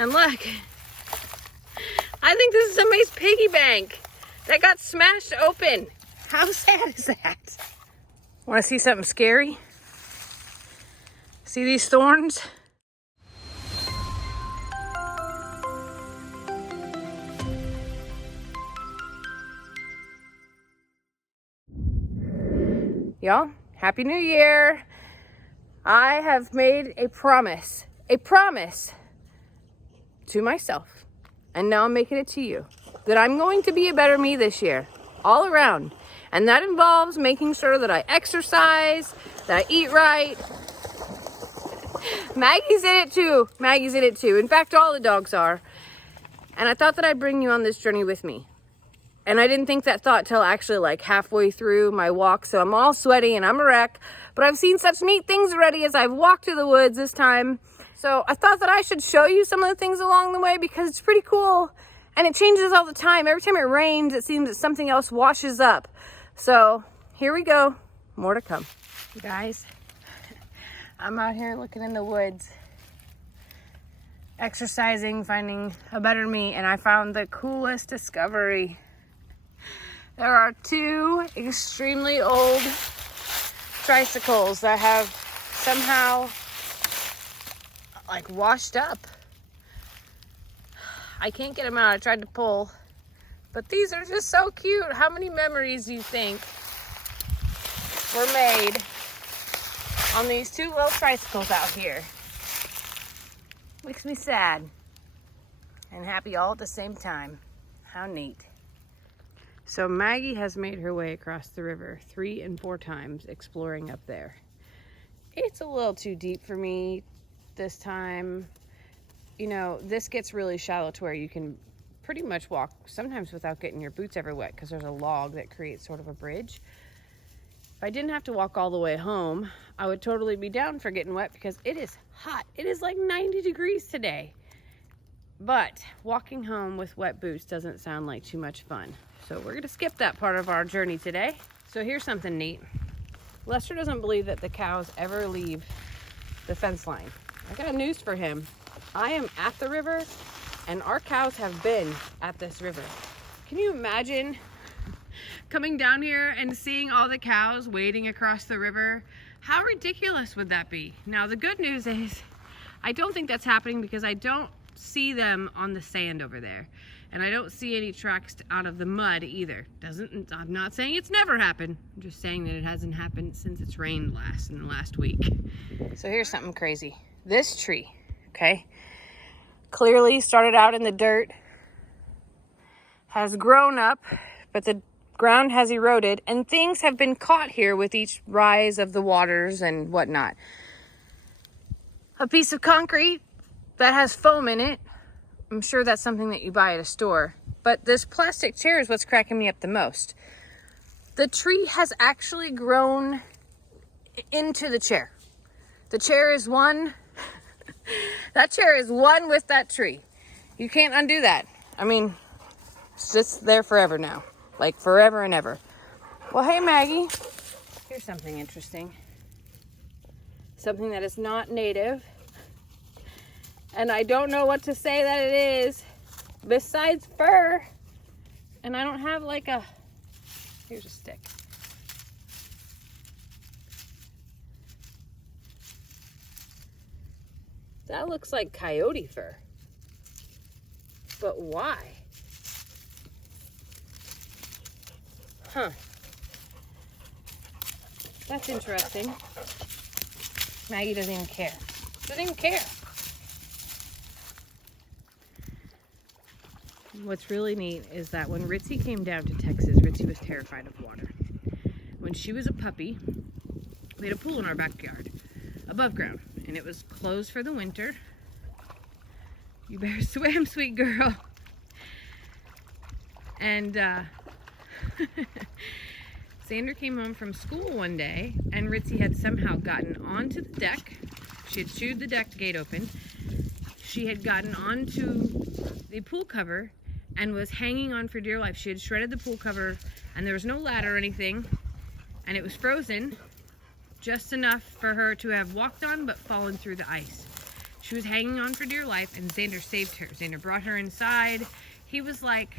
And look, I think this is somebody's piggy bank that got smashed open. How sad is that? Want to see something scary? See these thorns? Y'all, Happy New Year. I have made a promise to myself, and now I'm making it to you, that I'm going to be a better me this year, all around. And that involves making sure that I exercise, that I eat right. Maggie's in it too. In fact, all the dogs are. And I thought that I'd bring you on this journey with me. And I didn't think that thought till actually like halfway through my walk. So I'm all sweaty and I'm a wreck. But I've seen such neat things already as I've walked through the woods this time. So I thought that I should show you some of the things along the way because it's pretty cool. And it changes all the time. Every time it rains, it seems that something else washes up. So here we go. More to come. You guys, I'm out here looking in the woods, exercising, finding a better me. And I found the coolest discovery. There are two extremely old tricycles that have somehow like washed up. I can't get them out. I tried to pull, but these are just so cute. How many memories do you think were made on these two little tricycles out here? Makes me sad and happy all at the same time. How neat. So Maggie has made her way across the river 3 and 4 times exploring up there. It's a little too deep for me this time. You know, this gets really shallow to where you can pretty much walk sometimes without getting your boots ever wet because there's a log that creates sort of a bridge. If I didn't have to walk all the way home, I would totally be down for getting wet because it is hot. It is like 90 degrees today. But walking home with wet boots doesn't sound like too much fun. So we're gonna skip that part of our journey today. So here's something neat. Lester doesn't believe that the cows ever leave the fence line. I got news for him. I am at the river and our cows have been at this river. Can you imagine coming down here and seeing all the cows wading across the river? How ridiculous would that be? Now the good news is I don't think that's happening because I don't see them on the sand over there. And I don't see any tracks out of the mud either. I'm not saying it's never happened. I'm just saying that it hasn't happened since it's rained in the last week. So here's something crazy. This tree, okay, clearly started out in the dirt, has grown up, but the ground has eroded and things have been caught here with each rise of the waters and whatnot. A piece of concrete that has foam in it. I'm sure that's something that you buy at a store. But this plastic chair is what's cracking me up the most. The tree has actually grown into the chair. The chair is one. That chair is one with that tree. You can't undo that. I mean, it's just there forever now. Like forever and ever. Well, hey Maggie. Here's something interesting. Something that is not native. And I don't know what to say that it is besides fur. And I don't have like here's a stick. That looks like coyote fur. But why? Huh. That's interesting. Maggie doesn't even care. Doesn't even care. What's really neat is that when Ritzy came down to Texas, Ritzy was terrified of water. When she was a puppy, we had a pool in our backyard, above ground, and it was closed for the winter. You better swim, sweet girl. And Xander came home from school one day, and Ritzy had somehow gotten onto the deck. She had chewed the deck gate open. She had gotten onto the pool cover and was hanging on for dear life. She had shredded the pool cover and there was no ladder or anything, and it was frozen just enough for her to have walked on but fallen through the ice. She was hanging on for dear life, and Xander saved her. Xander brought her inside. He was like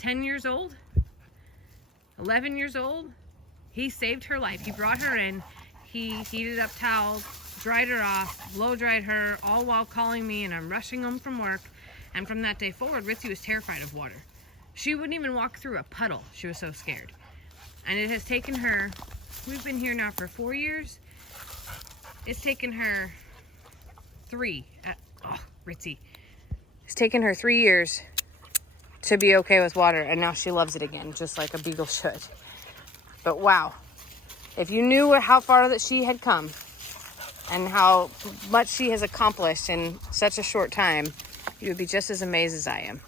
10 years old, 11 years old. He saved her life. He brought her in. He heated up towels, dried her off, blow dried her, all while calling me, and I'm rushing home from work. And from that day forward, Ritzy was terrified of water. She wouldn't even walk through a puddle. She was so scared. And it has taken her, we've been here now for 4 years. It's taken her Ritzy. It's taken her 3 years to be okay with water, and now she loves it again, just like a beagle should. But wow, if you knew how far that she had come and how much she has accomplished in such a short time, you would be just as amazed as I am.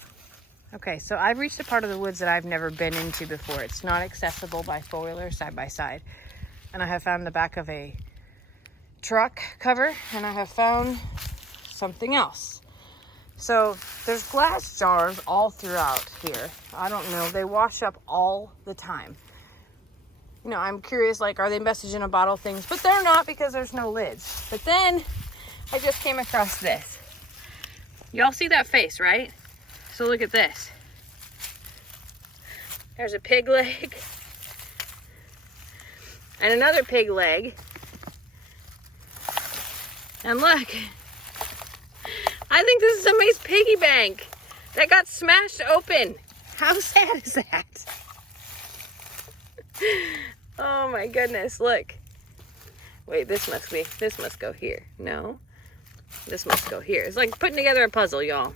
Okay, so I've reached a part of the woods that I've never been into before. It's not accessible by four-wheeler side by side. And I have found the back of a truck cover, and I have found something else. So there's glass jars all throughout here. I don't know, they wash up all the time. You know, I'm curious, like, are they message in a bottle things? But they're not, because there's no lids. But then I just came across this. Y'all see that face, right? So look at this. There's a pig leg. And another pig leg. And look. I think this is somebody's piggy bank that got smashed open. How sad is that? Oh my goodness, look. Wait, this must go here. No, this must go here. It's like putting together a puzzle, y'all.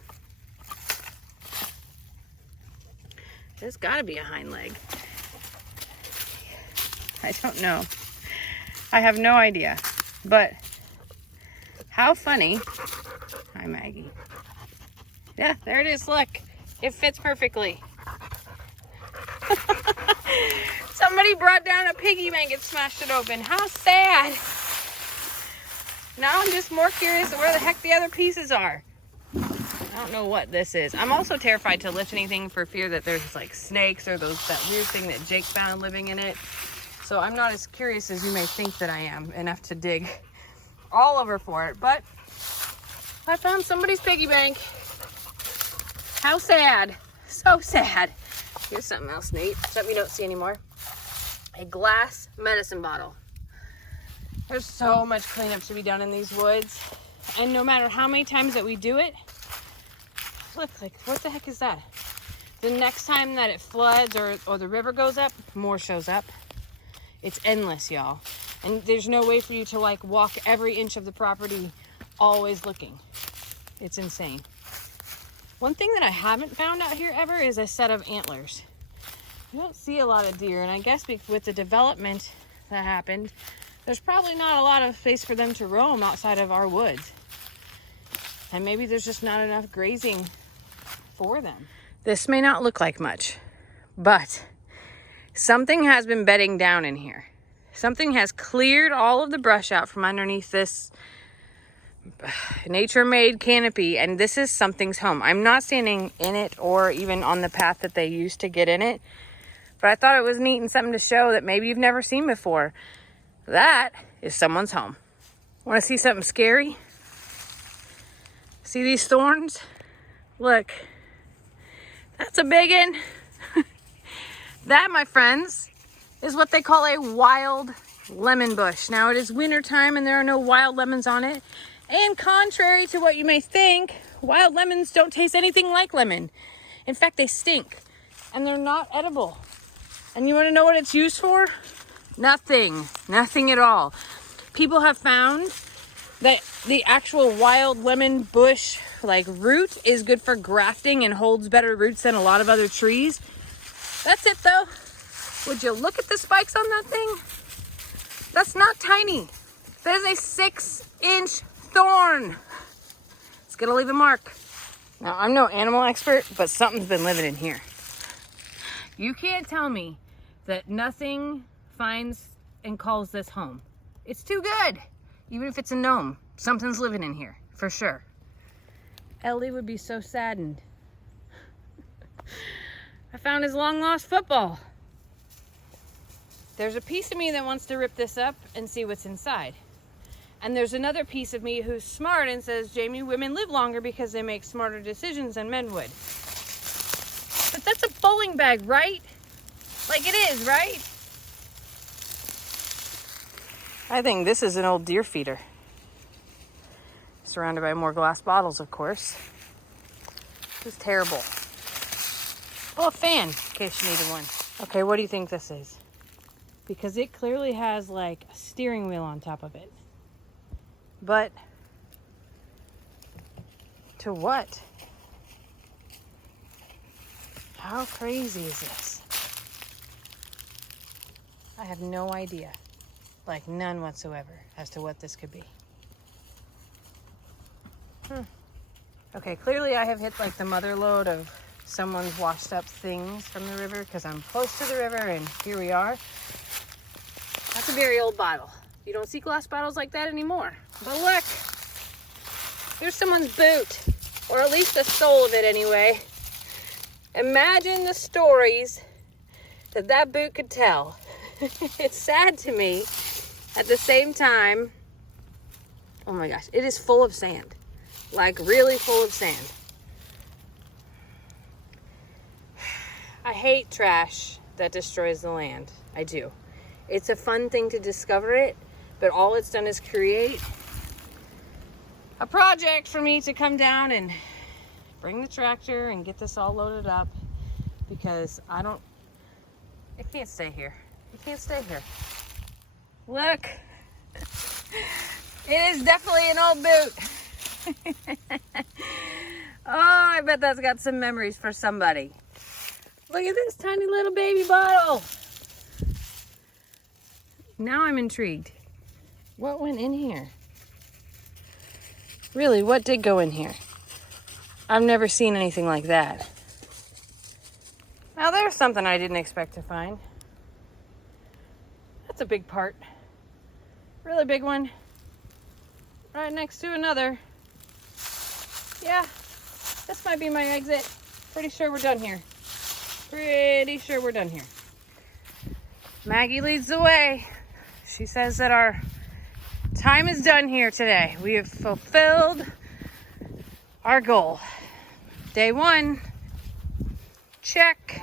There's gotta be a hind leg. I don't know. I have no idea. But how funny. Hi, Maggie. Yeah, there it is. Look, it fits perfectly. Somebody brought down a piggy bank and smashed it open. How sad. Now I'm just more curious where the heck the other pieces are. I don't know what this is. I'm also terrified to lift anything for fear that there's like snakes or that weird thing that Jake found living in it. So I'm not as curious as you may think that I am, enough to dig all over for it. But I found somebody's piggy bank. How sad. So sad. Here's something else neat. Something you don't see anymore. A glass medicine bottle. There's so much cleanup to be done in these woods. And no matter how many times that we do it, look, like, what the heck is that? The next time that it floods or the river goes up, more shows up. It's endless, y'all. And there's no way for you to like walk every inch of the property always looking. It's insane. One thing that I haven't found out here ever is a set of antlers. You don't see a lot of deer, and I guess with the development that happened, there's probably not a lot of space for them to roam outside of our woods. And maybe there's just not enough grazing for them. This may not look like much, but something has been bedding down in here. Something has cleared all of the brush out from underneath this nature-made canopy, and this is something's home. I'm not standing in it or even on the path that they used to get in it, but I thought it was neat and something to show that maybe you've never seen before. That is someone's home. Want to see something scary? See these thorns? Look, that's a big one. That, my friends, is what they call a wild lemon bush. Now, it is winter time and there are no wild lemons on it. And contrary to what you may think, wild lemons don't taste anything like lemon. In fact, they stink and they're not edible. And you want to know what it's used for? Nothing. Nothing at all. People have found that the actual wild lemon bush like root is good for grafting and holds better roots than a lot of other trees. That's it though. Would you look at the spikes on that thing? That's not tiny. That is a 6-inch thorn. It's gonna leave a mark. Now, I'm no animal expert, but something's been living in here. You can't tell me that nothing finds and calls this home. It's too good. Even if it's a gnome, something's living in here, for sure. Ellie would be so saddened. I found his long-lost football. There's a piece of me that wants to rip this up and see what's inside. And there's another piece of me who's smart and says, Jamie, women live longer because they make smarter decisions than men would. But that's a bowling bag, right? Like it is, right? I think this is an old deer feeder. Surrounded by more glass bottles, of course. This is terrible. Oh, a fan, in case you needed one. Okay, what do you think this is? Because it clearly has like a steering wheel on top of it. But to what? How crazy is this? I have no idea. Like none whatsoever as to what this could be. Okay, clearly I have hit like the mother lode of someone's washed up things from the river because I'm close to the river and here we are. That's a very old bottle. You don't see glass bottles like that anymore. But look, here's someone's boot, or at least the sole of it anyway. Imagine the stories that that boot could tell. It's sad to me. At the same time, oh my gosh, it is full of sand. Like really full of sand. I hate trash that destroys the land. I do. It's a fun thing to discover it, but all it's done is create a project for me to come down and bring the tractor and get this all loaded up because it can't stay here. It can't stay here. Look, it is definitely an old boot. Oh, I bet that's got some memories for somebody. Look at this tiny little baby bottle. Now I'm intrigued. What went in here? Really, what did go in here? I've never seen anything like that. Now there's something I didn't expect to find. That's a big part. Really big one. Right next to another. Yeah, this might be my exit. Pretty sure we're done here. Pretty sure we're done here. Maggie leads the way. She says that our time is done here today. We have fulfilled our goal. Day 1, check.